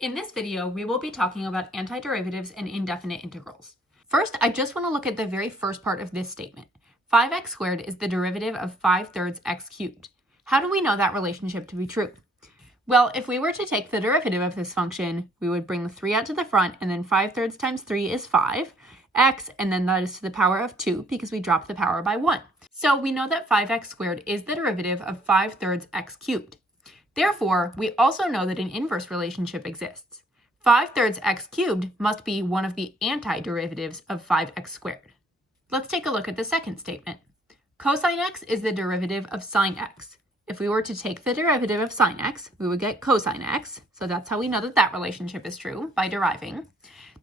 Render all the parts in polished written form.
In this video, we will be talking about antiderivatives and indefinite integrals. First, I just want to look at the very first part of this statement. 5x squared is the derivative of 5/3 x cubed. How do we know that relationship to be true? Well, if we were to take the derivative of this function, we would bring the 3 out to the front, and then 5/3 times 3 is 5x, and then that is to the power of 2 because we dropped the power by 1. So we know that 5x squared is the derivative of 5/3 x cubed. Therefore, we also know that an inverse relationship exists. 5/3 x cubed must be one of the antiderivatives of 5x squared. Let's take a look at the second statement. Cosine x is the derivative of sine x. If we were to take the derivative of sine x, we would get cosine x. So that's how we know that that relationship is true, by deriving.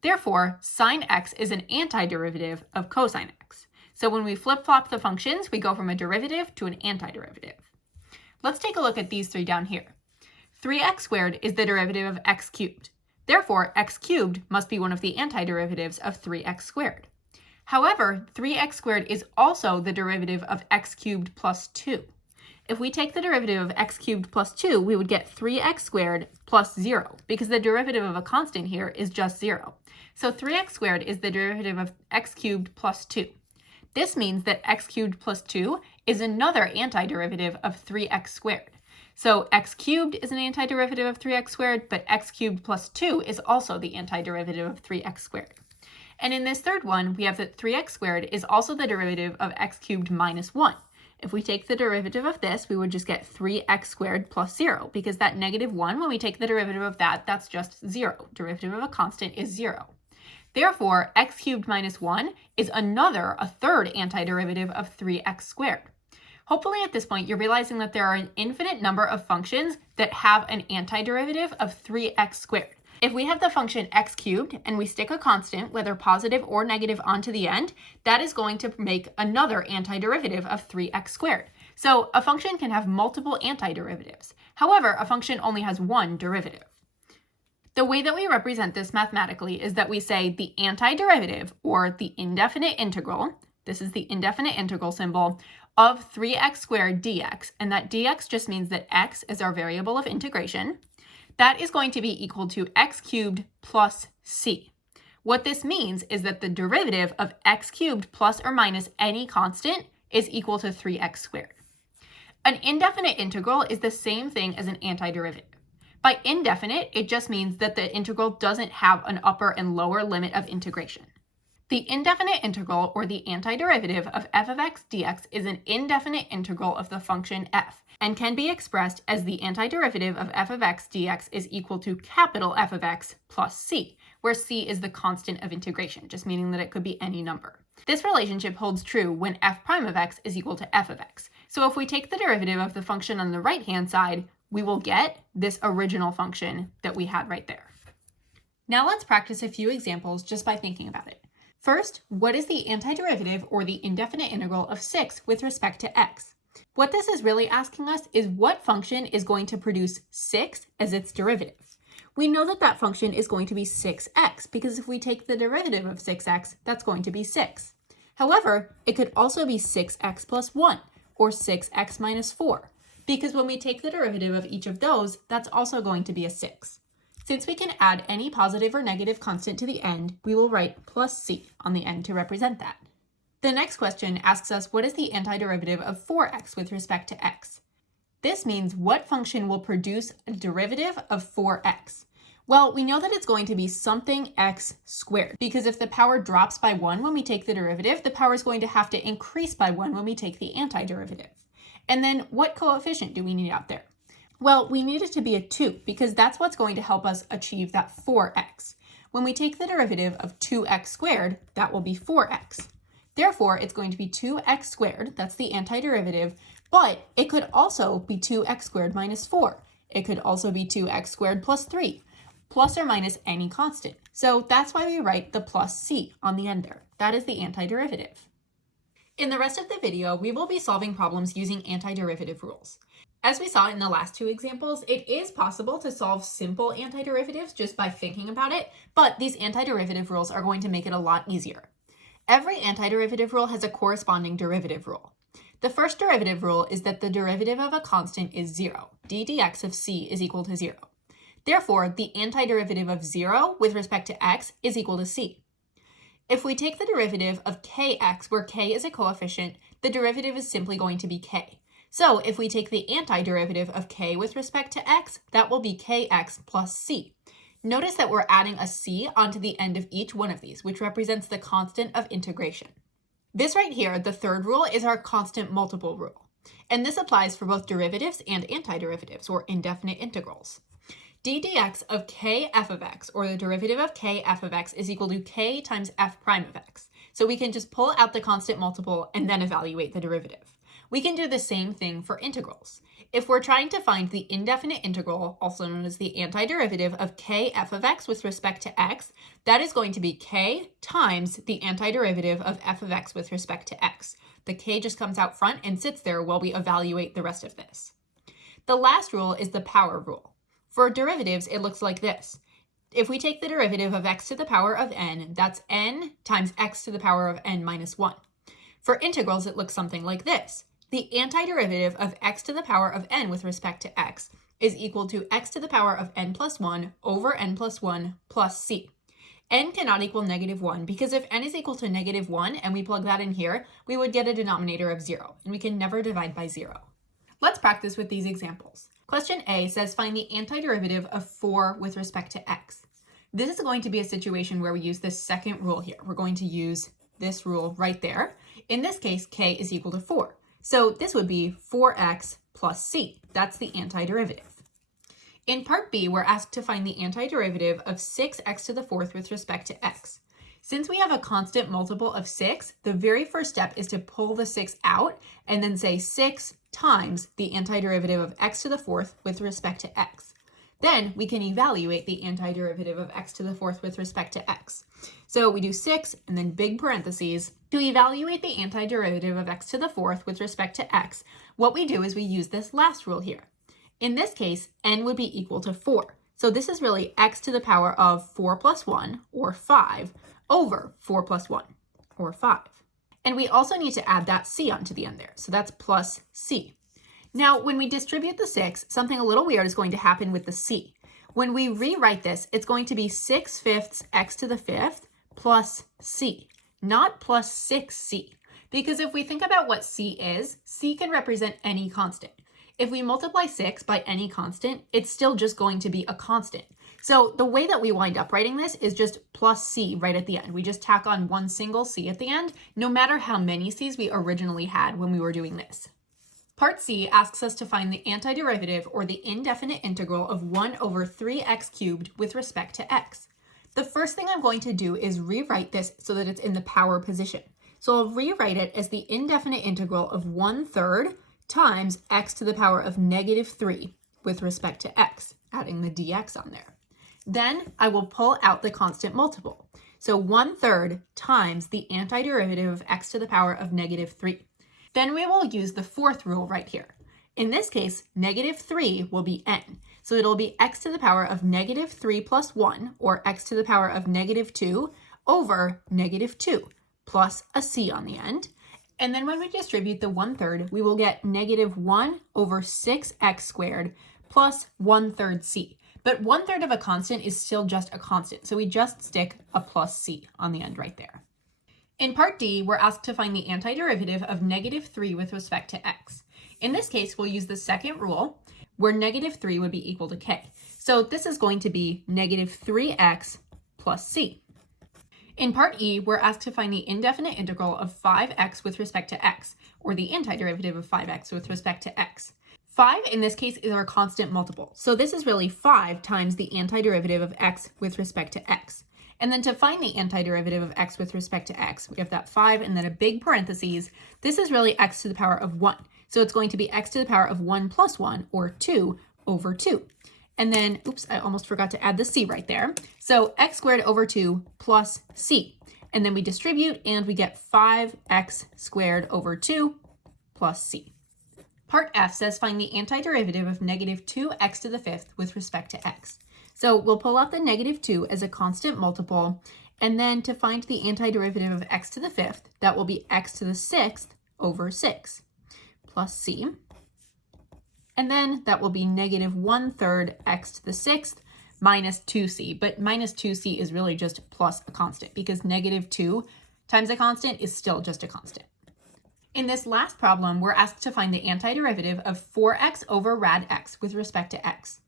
Therefore, sine x is an antiderivative of cosine x. So when we flip-flop the functions, we go from a derivative to an antiderivative. Let's take a look at these three down here. 3x squared is the derivative of x cubed. Therefore, x cubed must be one of the antiderivatives of 3x squared. However, 3x squared is also the derivative of x cubed plus 2. If we take the derivative of x cubed plus 2, we would get 3x squared plus 0, because the derivative of a constant here is just 0. So 3x squared is the derivative of x cubed plus 2. This means that x cubed plus 2 is another antiderivative of 3x squared. So x cubed is an antiderivative of 3x squared, but x cubed plus 2 is also the antiderivative of 3x squared. And in this third one, we have that 3x squared is also the derivative of x cubed minus 1. If we take the derivative of this, we would just get 3x squared plus 0, because that negative 1, when we take the derivative of that, that's just 0. Derivative of a constant is 0. Therefore, x cubed minus 1 is a third antiderivative of 3x squared. Hopefully at this point, you're realizing that there are an infinite number of functions that have an antiderivative of 3x squared. If we have the function x cubed and we stick a constant, whether positive or negative, onto the end, that is going to make another antiderivative of 3x squared. So a function can have multiple antiderivatives. However, a function only has one derivative. The way that we represent this mathematically is that we say the antiderivative, or the indefinite integral, this is the indefinite integral symbol, of 3x squared dx, and that dx just means that x is our variable of integration. That is going to be equal to x cubed plus c. What this means is that the derivative of x cubed plus or minus any constant is equal to 3x squared. An indefinite integral is the same thing as an antiderivative. By indefinite, it just means that the integral doesn't have an upper and lower limit of integration. The indefinite integral, or the antiderivative of f of x dx, is an indefinite integral of the function f, and can be expressed as the antiderivative of f of x dx is equal to capital F of x plus c, where c is the constant of integration, just meaning that it could be any number. This relationship holds true when f prime of x is equal to f of x. So if we take the derivative of the function on the right-hand side, we will get this original function that we had right there. Now let's practice a few examples just by thinking about it. First, what is the antiderivative, or the indefinite integral, of 6 with respect to x? What this is really asking us is what function is going to produce 6 as its derivative. We know that that function is going to be 6x, because if we take the derivative of 6x, that's going to be 6. However, it could also be 6x plus 1, or 6x minus 4, because when we take the derivative of each of those, that's also going to be a 6. Since we can add any positive or negative constant to the end, we will write plus c on the end to represent that. The next question asks us what is the antiderivative of 4x with respect to x. This means what function will produce a derivative of 4x. Well, we know that it's going to be something x squared, because if the power drops by 1 when we take the derivative, the power is going to have to increase by 1 when we take the antiderivative. And then what coefficient do we need out there? Well, we need it to be a 2, because that's what's going to help us achieve that 4x. When we take the derivative of 2x squared, that will be 4x. Therefore, it's going to be 2x squared, that's the antiderivative, but it could also be 2x squared minus 4. It could also be 2x squared plus 3, plus or minus any constant. So that's why we write the plus c on the end there. That is the antiderivative. In the rest of the video, we will be solving problems using antiderivative rules. As we saw in the last two examples, it is possible to solve simple antiderivatives just by thinking about it, but these antiderivative rules are going to make it a lot easier. Every antiderivative rule has a corresponding derivative rule. The first derivative rule is that the derivative of a constant is 0. d dx of c is equal to 0. Therefore, the antiderivative of 0 with respect to x is equal to c. If we take the derivative of kx, where k is a coefficient, the derivative is simply going to be k. So if we take the antiderivative of k with respect to x, that will be kx plus c. Notice that we're adding a c onto the end of each one of these, which represents the constant of integration. This right here, the third rule, is our constant multiple rule. And this applies for both derivatives and antiderivatives, or indefinite integrals. d dx of k f of x, or the derivative of k f of x, is equal to k times f prime of x. So we can just pull out the constant multiple and then evaluate the derivative. We can do the same thing for integrals. If we're trying to find the indefinite integral, also known as the antiderivative of k f of x with respect to x, that is going to be k times the antiderivative of f of x with respect to x. The k just comes out front and sits there while we evaluate the rest of this. The last rule is the power rule. For derivatives, it looks like this. If we take the derivative of x to the power of n, that's n times x to the power of n minus 1. For integrals, it looks something like this. The antiderivative of x to the power of n with respect to x is equal to x to the power of n plus 1 over n plus 1 plus c. N cannot equal negative 1 because if n is equal to negative 1 and we plug that in here, we would get a denominator of 0, and we can never divide by 0. Let's practice with these examples. Question A says find the antiderivative of 4 with respect to x. This is going to be a situation where we use this second rule here. We're going to use this rule right there. In this case, k is equal to 4. So this would be 4x plus c. That's the antiderivative. In part B, we're asked to find the antiderivative of 6x to the fourth with respect to x. Since we have a constant multiple of 6, the very first step is to pull the 6 out and then say 6 times the antiderivative of x to the fourth with respect to x. Then we can evaluate the antiderivative of x to the fourth with respect to x. So we do 6 and then big parentheses. To evaluate the antiderivative of x to the fourth with respect to x, what we do is we use this last rule here. In this case, n would be equal to 4. So this is really x to the power of 4 plus 1, or 5, over 4 plus 1, or 5. And we also need to add that c onto the end there. So that's plus c. Now, when we distribute the 6, something a little weird is going to happen with the c. When we rewrite this, it's going to be 6/5 x to the fifth plus c, not plus 6c. Because if we think about what c is, c can represent any constant. If we multiply 6 by any constant, it's still just going to be a constant. So the way that we wind up writing this is just plus c right at the end. We just tack on one single c at the end, no matter how many c's we originally had when we were doing this. Part C asks us to find the antiderivative, or the indefinite integral, of 1 over 3x cubed with respect to x. The first thing I'm going to do is rewrite this so that it's in the power position. So I'll rewrite it as the indefinite integral of 1/3 times x to the power of negative 3 with respect to x, adding the dx on there. Then I will pull out the constant multiple. So 1/3 times the antiderivative of x to the power of negative 3. Then we will use the fourth rule right here. In this case, negative 3 will be n. So it'll be x to the power of negative 3 plus 1, or x to the power of negative 2, over negative 2, plus a c on the end. And then when we distribute the 1/3, we will get negative 1 over 6x squared plus 1/3 c. But 1/3 of a constant is still just a constant, so we just stick a plus c on the end right there. In part D, we're asked to find the antiderivative of negative 3 with respect to x. In this case, we'll use the second rule, where negative 3 would be equal to k. So this is going to be negative 3x plus c. In part E, we're asked to find the indefinite integral of 5x with respect to x, or the antiderivative of 5x with respect to x. 5 in this case is our constant multiple. So this is really 5 times the antiderivative of x with respect to x. And then to find the antiderivative of x with respect to x, we have that 5 and then a big parentheses. This is really x to the power of 1. So it's going to be x to the power of 1 plus 1, or 2 over 2. And then, oops, I almost forgot to add the c right there. So x squared over 2 plus c. And then we distribute and we get 5x squared over 2 plus c. Part F says find the antiderivative of negative 2x to the fifth with respect to x. So we'll pull out the negative 2 as a constant multiple, and then to find the antiderivative of x to the fifth, that will be x to the sixth over 6 plus c. And then that will be negative 1/3 x to the sixth minus 2c, but minus 2c is really just plus a constant because negative 2 times a constant is still just a constant. In this last problem, we're asked to find the antiderivative of 4x over rad x with respect to x.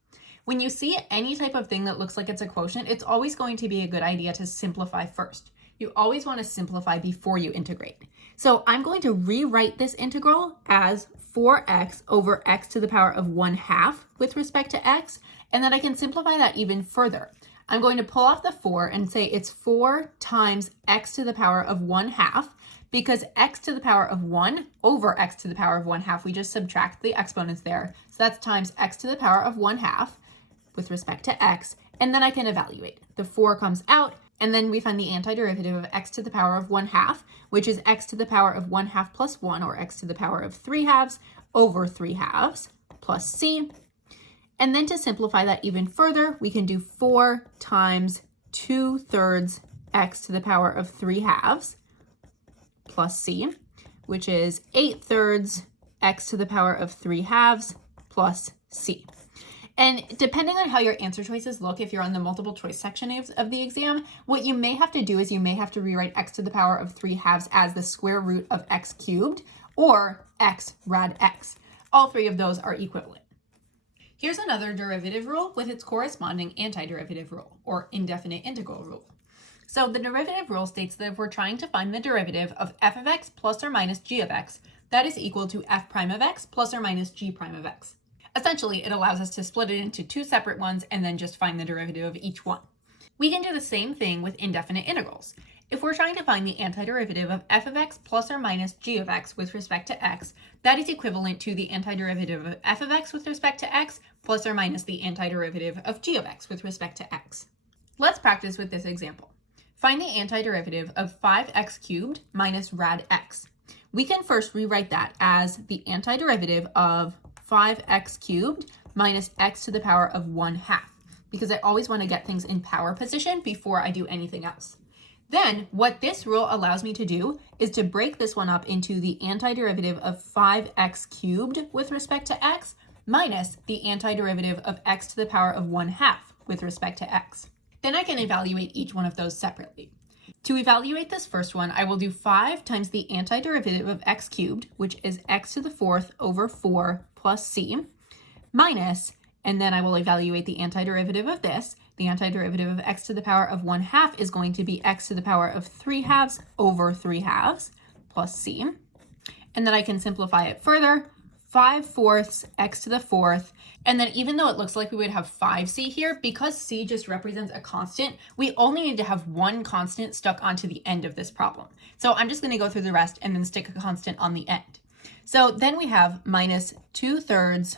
When you see any type of thing that looks like it's a quotient, it's always going to be a good idea to simplify first. You always want to simplify before you integrate. So I'm going to rewrite this integral as 4x over x to the power of 1/2 with respect to x, and then I can simplify that even further. I'm going to pull off the 4 and say it's 4 times x to the power of 1/2, because x to the power of 1 over x to the power of 1/2, we just subtract the exponents there. So that's times x to the power of 1/2 with respect to x, and then I can evaluate. The 4 comes out, and then we find the antiderivative of x to the power of 1/2, which is x to the power of 1/2 plus 1, or x to the power of 3/2 over 3/2 plus c. And then to simplify that even further, we can do 4 times 2/3 x to the power of 3/2 plus c, which is 8/3 x to the power of 3/2 plus c. And depending on how your answer choices look, if you're on the multiple choice section of the exam, what you may have to do is you may have to rewrite x to the power of 3/2 as the square root of x cubed, or x rad x. All three of those are equivalent. Here's another derivative rule with its corresponding antiderivative rule, or indefinite integral rule. So the derivative rule states that if we're trying to find the derivative of f of x plus or minus g of x, that is equal to f prime of x plus or minus g prime of x. Essentially, it allows us to split it into two separate ones and then just find the derivative of each one. We can do the same thing with indefinite integrals. If we're trying to find the antiderivative of f of x plus or minus g of x with respect to x, that is equivalent to the antiderivative of f of x with respect to x plus or minus the antiderivative of g of x with respect to x. Let's practice with this example. Find the antiderivative of 5x cubed minus rad x. We can first rewrite that as the antiderivative of 5x cubed minus x to the power of 1/2, because I always want to get things in power position before I do anything else. Then what this rule allows me to do is to break this one up into the antiderivative of 5x cubed with respect to x minus the antiderivative of x to the power of 1/2 with respect to x. Then I can evaluate each one of those separately. To evaluate this first one, I will do 5 times the antiderivative of x cubed, which is x to the 4th over 4 plus c, minus, and then I will evaluate the antiderivative of this. The antiderivative of x to the power of 1/2 is going to be x to the power of 3/2 over 3/2 plus c. And then I can simplify it further, 5/4 x to the 4th, and then even though it looks like we would have 5c here, because c just represents a constant, we only need to have one constant stuck onto the end of this problem. So I'm just going to go through the rest and then stick a constant on the end. So then we have minus 2/3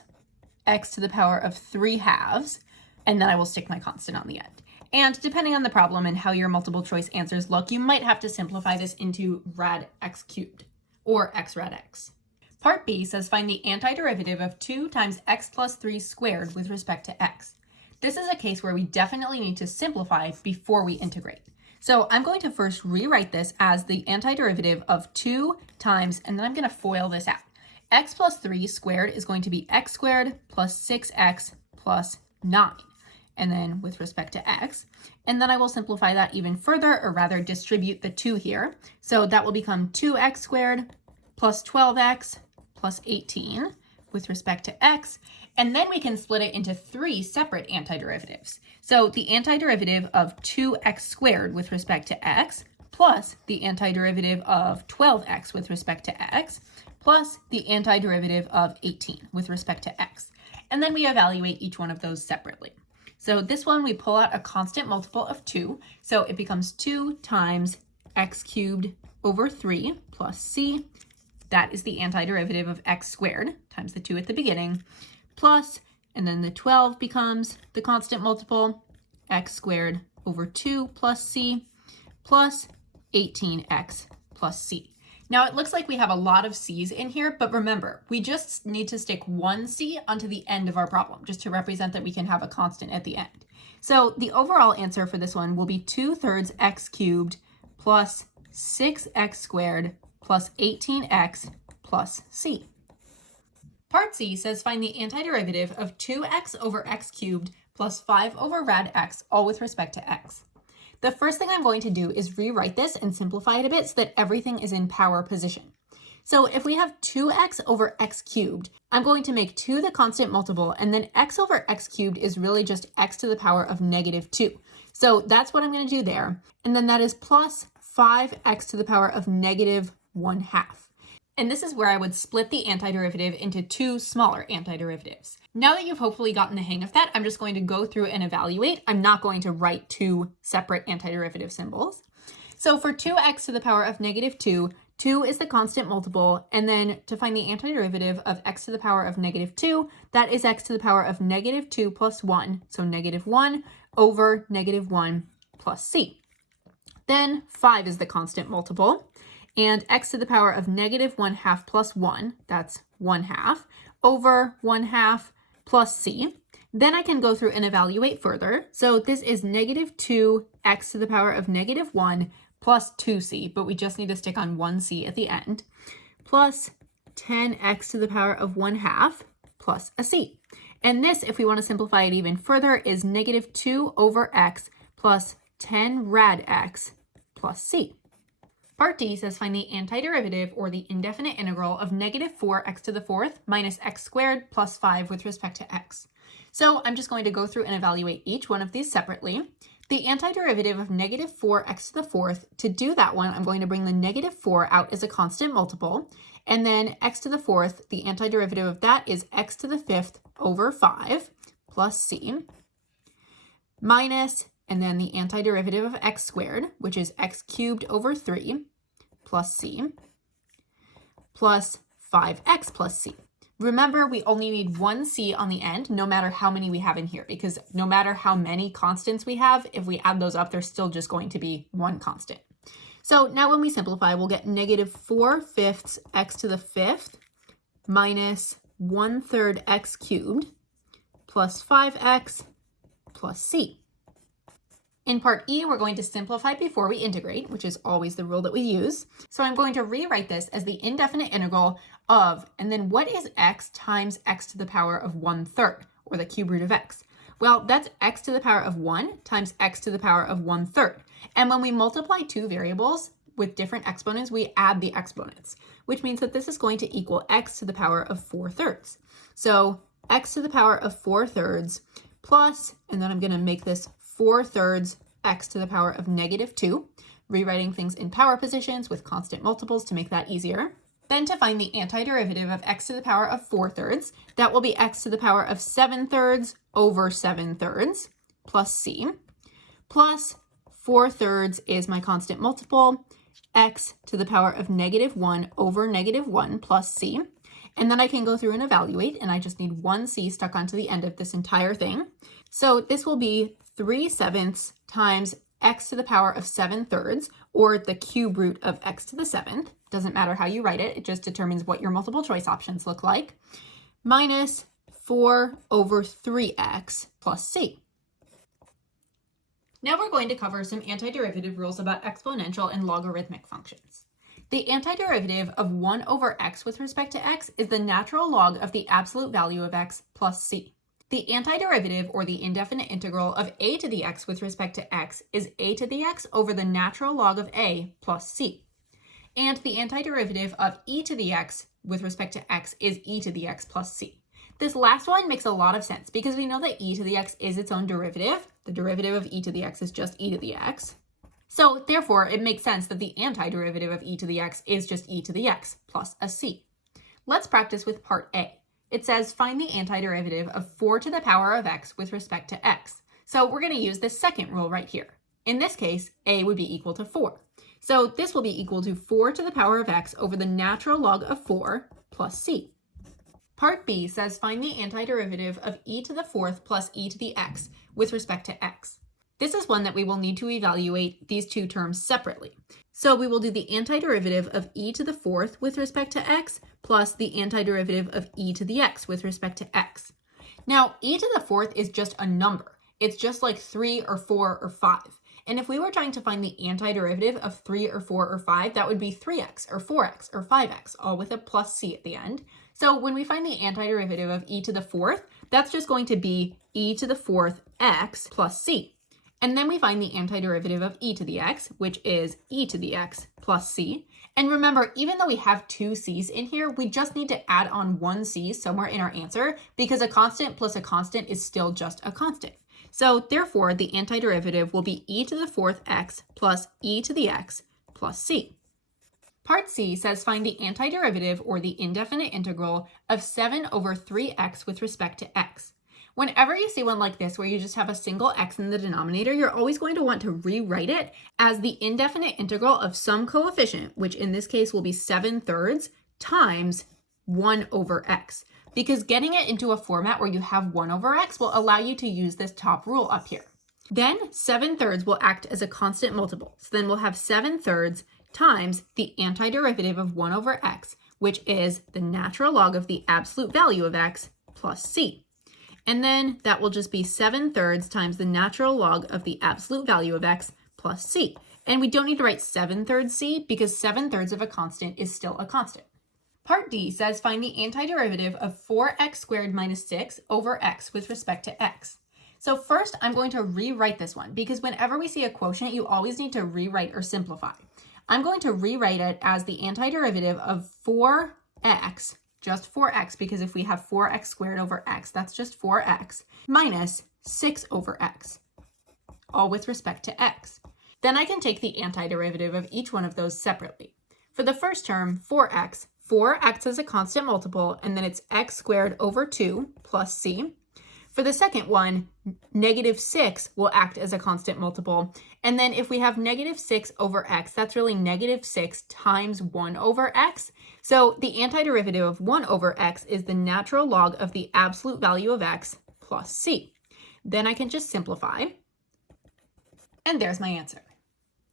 x to the power of 3/2, and then I will stick my constant on the end. And depending on the problem and how your multiple choice answers look, you might have to simplify this into rad x cubed, or x rad x. Part B says find the antiderivative of 2 times x plus 3 squared with respect to x. This is a case where we definitely need to simplify before we integrate. So I'm going to first rewrite this as the antiderivative of 2 times, and then I'm going to FOIL this out. X plus 3 squared is going to be x squared plus 6x plus 9. And then with respect to x, and then I will simplify that even further, or rather distribute the 2 here. So that will become 2x squared plus 12x plus 18 with respect to x, and then we can split it into 3 separate antiderivatives. So the antiderivative of 2x squared with respect to x, plus the antiderivative of 12x with respect to x, plus the antiderivative of 18 with respect to x. And then we evaluate each one of those separately. So this one, we pull out a constant multiple of 2, so it becomes 2 times x cubed over 3 plus c. That is the antiderivative of x squared times the 2 at the beginning, plus, and then the 12 becomes the constant multiple, x squared over 2 plus c, plus 18x plus c. Now it looks like we have a lot of c's in here, but remember, we just need to stick one c onto the end of our problem, just to represent that we can have a constant at the end. So the overall answer for this one will be 2/3 x cubed plus 6x squared plus 18x plus c. Part C says find the antiderivative of 2x over x cubed plus 5 over rad x, all with respect to x. The first thing I'm going to do is rewrite this and simplify it a bit so that everything is in power position. So if we have 2x over x cubed, I'm going to make 2 the constant multiple, and then x over x cubed is really just x to the power of negative 2. So that's what I'm going to do there. And then that is plus 5x to the power of negative 1/2. And this is where I would split the antiderivative into 2 smaller antiderivatives. Now that you've hopefully gotten the hang of that, I'm just going to go through and evaluate. I'm not going to write 2 separate antiderivative symbols. So for 2x to the power of negative 2, 2 is the constant multiple, and then to find the antiderivative of x to the power of negative 2, that is x to the power of negative 2 plus 1, so negative 1 over negative 1 plus c. Then 5 is the constant multiple, and x to the power of negative 1/2 plus 1, that's 1/2, over 1/2 plus c. Then I can go through and evaluate further. So this is negative 2x to the power of negative 1 plus 2c, but we just need to stick on 1c at the end, plus 10x to the power of 1/2 plus a c. And this, if we want to simplify it even further, is negative 2 over x plus 10 rad x plus c. Part D says find the antiderivative, or the indefinite integral, of negative 4x to the 4th minus x squared plus 5 with respect to x. So I'm just going to go through and evaluate each one of these separately. The antiderivative of negative 4x to the 4th, to do that one, I'm going to bring the negative 4 out as a constant multiple, and then x to the 4th, the antiderivative of that is x to the 5th over 5 plus c, minus, and then the antiderivative of x squared, which is x cubed over 3 plus c, plus 5x plus c. Remember, we only need one c on the end, no matter how many we have in here, because no matter how many constants we have, if we add those up, there's still just going to be one constant. So now when we simplify, we'll get negative 4/5 x to the 5th minus 1/3 x cubed plus 5x plus c. In part E, we're going to simplify before we integrate, which is always the rule that we use. So I'm going to rewrite this as the indefinite integral of, and then what is x times x to the power of 1/3, or the cube root of x? Well, that's x to the power of 1 times x to the power of 1/3. And when we multiply two variables with different exponents, we add the exponents, which means that this is going to equal x to the power of 4/3. So x to the power of 4/3 plus, and then I'm going to make this 4/3 x to the power of negative 2, rewriting things in power positions with constant multiples to make that easier. Then to find the antiderivative of x to the power of 4/3, that will be x to the power of 7/3 over 7/3 plus c, plus 4/3 is my constant multiple, x to the power of negative 1 over negative 1 plus c. And then I can go through and evaluate, and I just need one c stuck onto the end of this entire thing. So this will be 3/7 times x to the power of 7/3, or the cube root of x to the 7th. Doesn't matter how you write it, it just determines what your multiple choice options look like, minus 4 over 3x plus c. Now we're going to cover some antiderivative rules about exponential and logarithmic functions. The antiderivative of 1 over x with respect to x is the natural log of the absolute value of x plus c. The antiderivative, or the indefinite integral, of a to the x with respect to x is a to the x over the natural log of a plus c. And the antiderivative of e to the x with respect to x is e to the x plus c. This last one makes a lot of sense because we know that e to the x is its own derivative. The derivative of e to the x is just e to the x. So therefore, it makes sense that the antiderivative of e to the x is just e to the x plus a c. Let's practice with part A. It says find the antiderivative of 4 to the power of x with respect to x. So we're going to use this second rule right here. In this case, a would be equal to 4. So this will be equal to 4 to the power of x over the natural log of 4 plus c. Part B says find the antiderivative of e to the 4th plus e to the x with respect to x. This is one that we will need to evaluate these two terms separately. So we will do the antiderivative of e to the 4th with respect to x plus the antiderivative of e to the x with respect to x. Now, e to the 4th is just a number. It's just like 3 or 4 or 5. And if we were trying to find the antiderivative of 3 or 4 or 5, that would be 3x or 4x or 5x, all with a plus c at the end. So when we find the antiderivative of e to the fourth, that's just going to be e to the fourth x plus c. And then we find the antiderivative of e to the x, which is e to the x plus c. And remember, even though we have two c's in here, we just need to add on one c somewhere in our answer because a constant plus a constant is still just a constant. So therefore, the antiderivative will be e to the fourth x plus e to the x plus c. Part C says find the antiderivative or the indefinite integral of 7 over 3x with respect to x. Whenever you see one like this where you just have a single x in the denominator, you're always going to want to rewrite it as the indefinite integral of some coefficient, which in this case will be 7/3 times 1 over x. Because getting it into a format where you have 1 over x will allow you to use this top rule up here. Then 7/3 will act as a constant multiple. So then we'll have 7/3 times the antiderivative of 1 over x, which is the natural log of the absolute value of x plus c. And then that will just be 7/3 times the natural log of the absolute value of x plus c. And we don't need to write 7/3 c because 7/3 of a constant is still a constant. Part D says find the antiderivative of 4x squared minus 6 over x with respect to x. So first, I'm going to rewrite this one because whenever we see a quotient, you always need to rewrite or simplify. I'm going to rewrite it as the antiderivative of 4x, just 4x, because if we have 4x squared over x, that's just 4x, minus 6 over x, all with respect to x. Then I can take the antiderivative of each one of those separately. For the first term, 4x, 4 acts as a constant multiple, and then it's x squared over 2 plus c. For the second one, negative 6 will act as a constant multiple. And then if we have negative 6 over x, that's really negative 6 times 1 over x. So the antiderivative of 1 over x is the natural log of the absolute value of x plus c. Then I can just simplify. And there's my answer.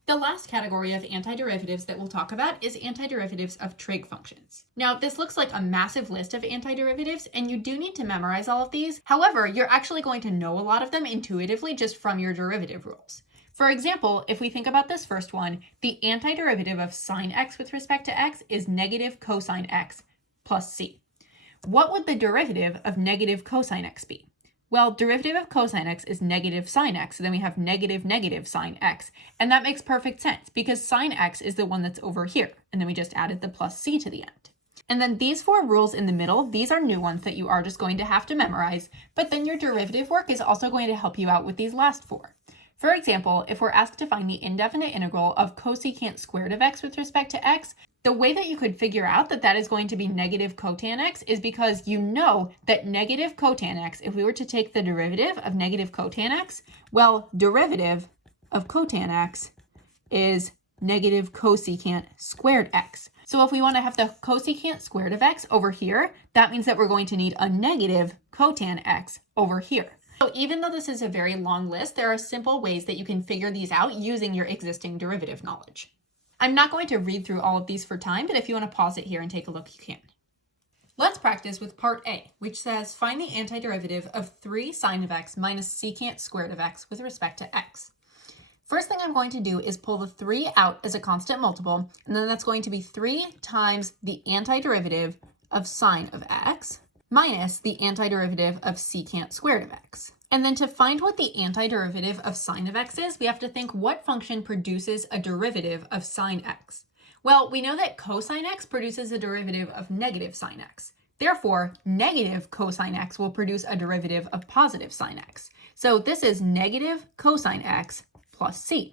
The last category of antiderivatives that we'll talk about is antiderivatives of trig functions. Now, this looks like a massive list of antiderivatives, and you do need to memorize all of these. However, you're actually going to know a lot of them intuitively just from your derivative rules. For example, if we think about this first one, the antiderivative of sine x with respect to x is negative cosine x plus c. What would the derivative of negative cosine x be? Well, derivative of cosine x is negative sine x, so then we have negative sine x, and that makes perfect sense because sine x is the one that's over here, and then we just added the plus c to the end. And then these 4 rules in the middle, these are new ones that you are just going to have to memorize, but then your derivative work is also going to help you out with these last 4. For example, if we're asked to find the indefinite integral of cosecant squared of x with respect to x, the way that you could figure out that that is going to be negative cotan x is because you know that negative cotan x, if we were to take the derivative of negative cotan x, well, derivative of cotan x is negative cosecant squared x. So if we want to have the cosecant squared of x over here, that means that we're going to need a negative cotan x over here. So even though this is a very long list, there are simple ways that you can figure these out using your existing derivative knowledge. I'm not going to read through all of these for time, but if you want to pause it here and take a look, you can. Let's practice with part A, which says find the antiderivative of 3 sine of x minus secant squared of x with respect to x. First thing I'm going to do is pull the 3 out as a constant multiple, and then that's going to be 3 times the antiderivative of sine of x minus the antiderivative of secant squared of x. And then to find what the antiderivative of sine of x is, we have to think what function produces a derivative of sine x. Well, we know that cosine x produces a derivative of negative sine x. Therefore, negative cosine x will produce a derivative of positive sine x. So this is negative cosine x plus c.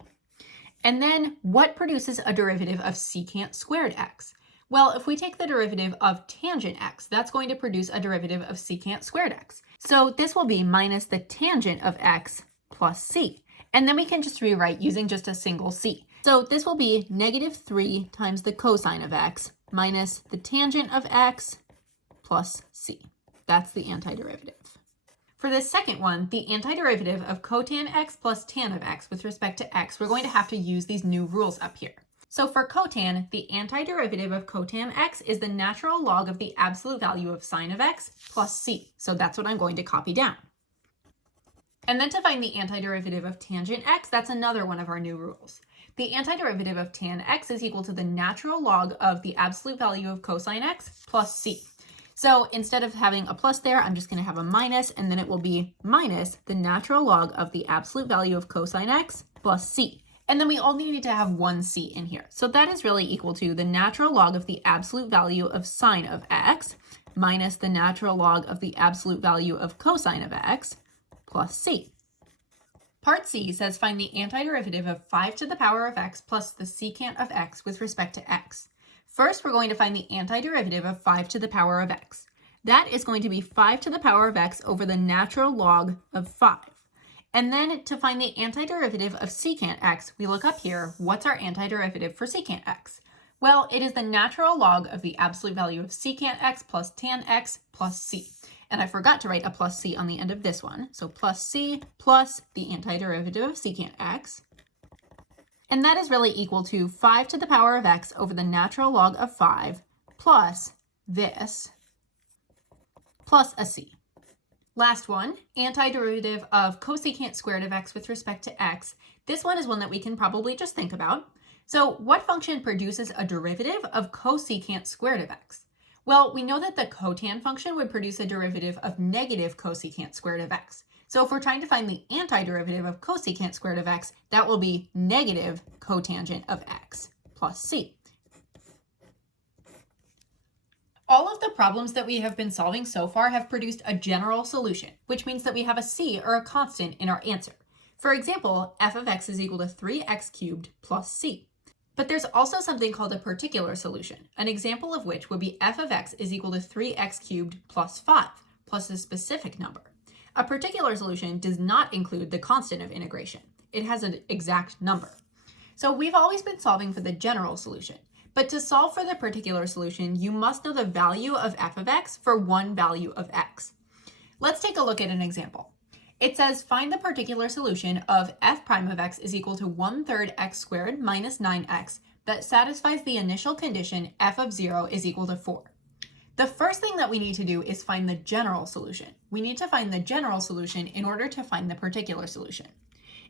And then what produces a derivative of secant squared x? Well, if we take the derivative of tangent x, that's going to produce a derivative of secant squared x. So this will be minus the tangent of x plus c. And then we can just rewrite using just a single c. So this will be negative 3 times the cosine of x minus the tangent of x plus c. That's the antiderivative. For the second one, the antiderivative of cotan x plus tan of x with respect to x, we're going to have to use these new rules up here. So for cotan, the antiderivative of cotan x is the natural log of the absolute value of sine of x plus c. So that's what I'm going to copy down. And then to find the antiderivative of tangent x, that's another one of our new rules. The antiderivative of tan x is equal to the natural log of the absolute value of cosine x plus c. So instead of having a plus there, I'm just going to have a minus, and then it will be minus the natural log of the absolute value of cosine x plus c. And then we only need to have one c in here. So that is really equal to the natural log of the absolute value of sine of x minus the natural log of the absolute value of cosine of x plus c. Part C says find the antiderivative of 5 to the power of x plus the secant of x with respect to x. First, we're going to find the antiderivative of 5 to the power of x. That is going to be 5 to the power of x over the natural log of 5. And then to find the antiderivative of secant x, we look up here, what's our antiderivative for secant x? Well, it is the natural log of the absolute value of secant x plus tan x plus c. And I forgot to write a plus c on the end of this one. So plus c plus the antiderivative of secant x. And that is really equal to 5 to the power of x over the natural log of 5 plus this plus a c. Last one, antiderivative of cosecant squared of x with respect to x. This one is one that we can probably just think about. So what function produces a derivative of cosecant squared of x? Well, we know that the cotan function would produce a derivative of negative cosecant squared of x. So if we're trying to find the antiderivative of cosecant squared of x, that will be negative cotangent of x plus c. All of the problems that we have been solving so far have produced a general solution, which means that we have a c or a constant in our answer. For example, f of x is equal to 3x cubed plus c. But there's also something called a particular solution, an example of which would be f of x is equal to 3x cubed plus 5 plus a specific number. A particular solution does not include the constant of integration. It has an exact number. So we've always been solving for the general solution. But to solve for the particular solution, you must know the value of f of x for one value of x. Let's take a look at an example. It says find the particular solution of f prime of x is equal to 1/3 x squared minus 9x that satisfies the initial condition f of 0 is equal to 4. The first thing that we need to do is find the general solution. We need to find the general solution in order to find the particular solution.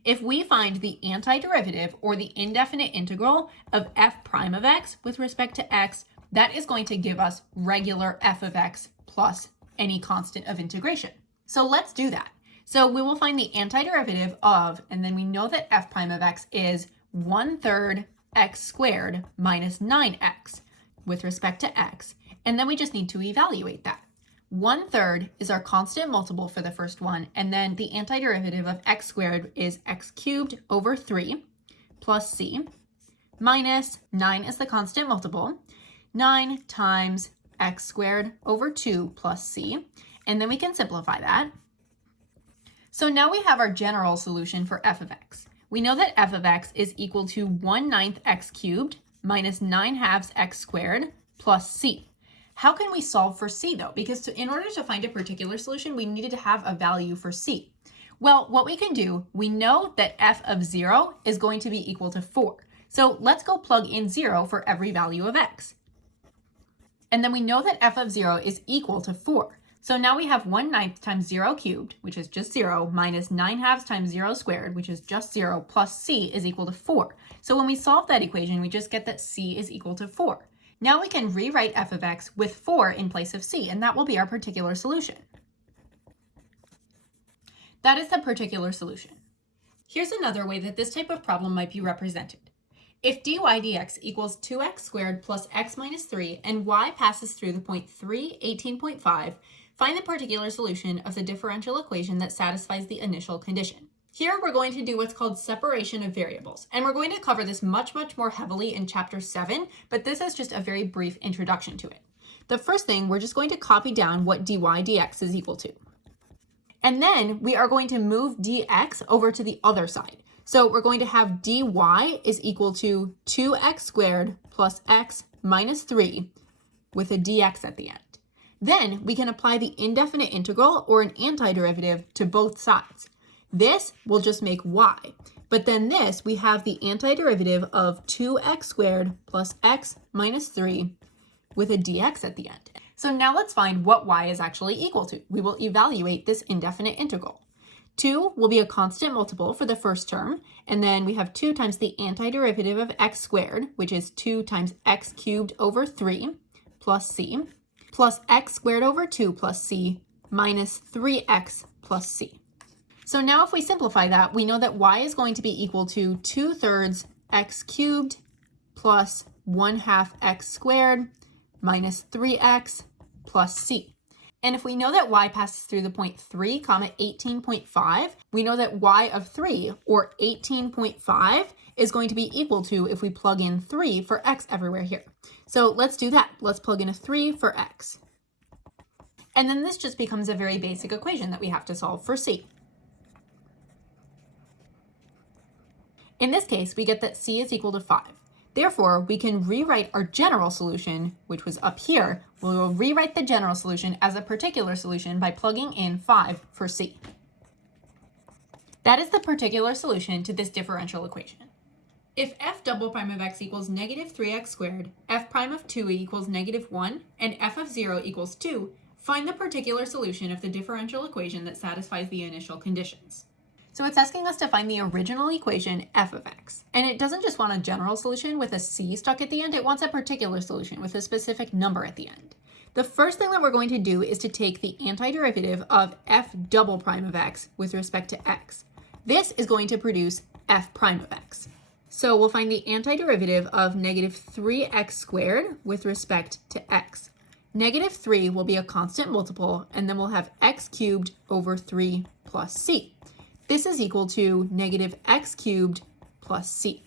If we find the antiderivative or the indefinite integral of f prime of x with respect to x, that is going to give us regular f of x plus any constant of integration. So let's do that. So we will find the antiderivative of, and then we know that f prime of x is 1/3 x squared minus 9x with respect to x. And then we just need to evaluate that. 1/3 is our constant multiple for the first one, and then the antiderivative of x squared is x cubed over 3 plus c minus 9 is the constant multiple, 9 times x squared over 2 plus c, and then we can simplify that. So now we have our general solution for f of x. We know that f of x is equal to 1/9 x cubed minus 9/2 x squared plus c. How can we solve for c though? Because in order to find a particular solution, we needed to have a value for c. Well, what we can do, we know that f of 0 is going to be equal to 4. So let's go plug in 0 for every value of x. And then we know that f of 0 is equal to 4. So now we have 1/9 times 0 cubed, which is just 0, minus 9/2 times 0 squared, which is just 0, plus c is equal to 4. So when we solve that equation, we just get that c is equal to 4. Now we can rewrite f of x with 4 in place of c, and that will be our particular solution. That is the particular solution. Here's another way that this type of problem might be represented. If dy dx equals 2x squared plus x minus 3 and y passes through the point 3, 18.5, find the particular solution of the differential equation that satisfies the initial condition. Here we're going to do what's called separation of variables, and we're going to cover this much more heavily in chapter 7, but this is just a very brief introduction to it. The first thing, we're just going to copy down what dy dx is equal to. And then we are going to move dx over to the other side. So we're going to have dy is equal to 2x squared plus x minus 3 with a dx at the end. Then we can apply the indefinite integral or an antiderivative to both sides. This will just make y, but then this, we have the antiderivative of 2x squared plus x minus 3 with a dx at the end. So now let's find what y is actually equal to. We will evaluate this indefinite integral. 2 will be a constant multiple for the first term, and then we have 2 times the antiderivative of x squared, which is 2 times x cubed over 3 plus c. plus x squared over 2 plus c minus 3x plus c. So now if we simplify that, we know that y is going to be equal to 2/3 x cubed plus 1/2 x squared minus 3x plus c. And if we know that y passes through the point 3, 18.5, we know that y of 3, or 18.5, is going to be equal to, if we plug in 3 for x everywhere here. So let's do that. Let's plug in a 3 for x. And then this just becomes a very basic equation that we have to solve for c. In this case, we get that c is equal to 5. Therefore, we can rewrite our general solution, which was up here. We will rewrite the general solution as a particular solution by plugging in 5 for c. That is the particular solution to this differential equation. If f double prime of x equals negative 3x squared, f prime of 2 equals negative 1, and f of 0 equals 2, find the particular solution of the differential equation that satisfies the initial conditions. So it's asking us to find the original equation f of x. And it doesn't just want a general solution with a c stuck at the end, it wants a particular solution with a specific number at the end. The first thing that we're going to do is to take the antiderivative of f double prime of x with respect to x. This is going to produce f prime of x. So we'll find the antiderivative of negative 3x squared with respect to x. Negative 3 will be a constant multiple, and then we'll have x cubed over 3 plus c. This is equal to negative x cubed plus c.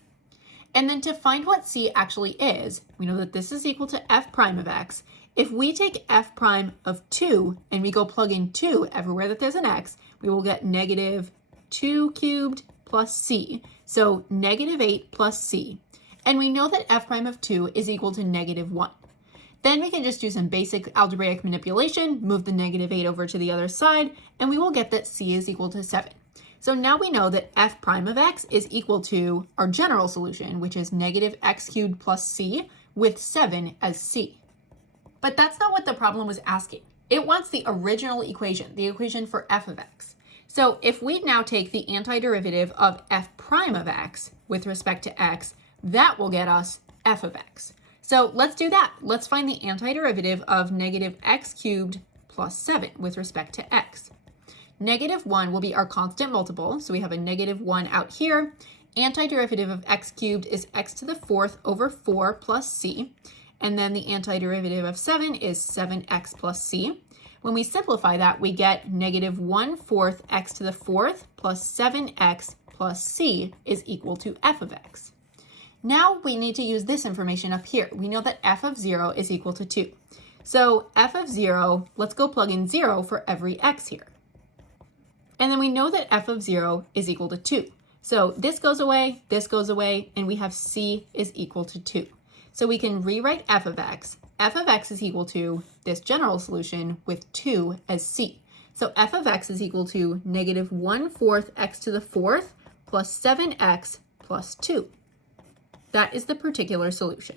And then to find what c actually is, we know that this is equal to f prime of x. If we take f prime of 2 and we go plug in 2 everywhere that there's an x, we will get negative 2 cubed plus c. So negative 8 plus c. And we know that f prime of 2 is equal to negative 1. Then we can just do some basic algebraic manipulation, move the negative 8 over to the other side, and we will get that c is equal to 7. So now we know that f prime of x is equal to our general solution, which is negative x cubed plus c, with 7 as c. But that's not what the problem was asking. It wants the original equation, the equation for f of x. So if we now take the antiderivative of f prime of x with respect to x, that will get us f of x. So let's do that. Let's find the antiderivative of negative x cubed plus 7 with respect to x. Negative 1 will be our constant multiple, so we have a negative 1 out here. Antiderivative of x cubed is x to the 4th over 4 plus c. And then the antiderivative of 7 is 7x plus c. When we simplify that, we get negative 1/4 x to the 4th plus 7x plus c is equal to f of x. Now we need to use this information up here. We know that f of 0 is equal to 2. So f of 0, let's go plug in 0 for every x here. And then we know that f of 0 is equal to 2. So this goes away, and we have c is equal to 2. So we can rewrite f of x. F of x is equal to this general solution with 2 as c. So f of x is equal to negative 1/4 x to the 4th plus 7x plus 2. That is the particular solution.